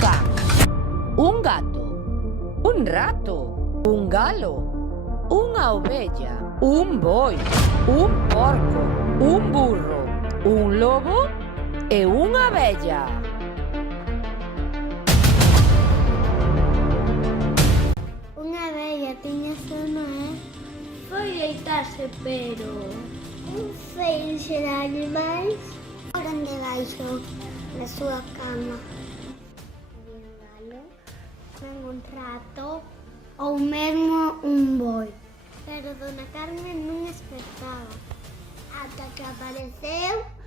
can, un gato, un rato, un galo, unha ovella, un boi, un porco, un burro, un lobo e unha abella. Unha abella tiña sono e foi deitarse, pero un feixe de animais foron debaixo na súa cama. Había un galo, un rato ou mesmo un boi. Pero Dona Carmen non espertaba ata que apareceu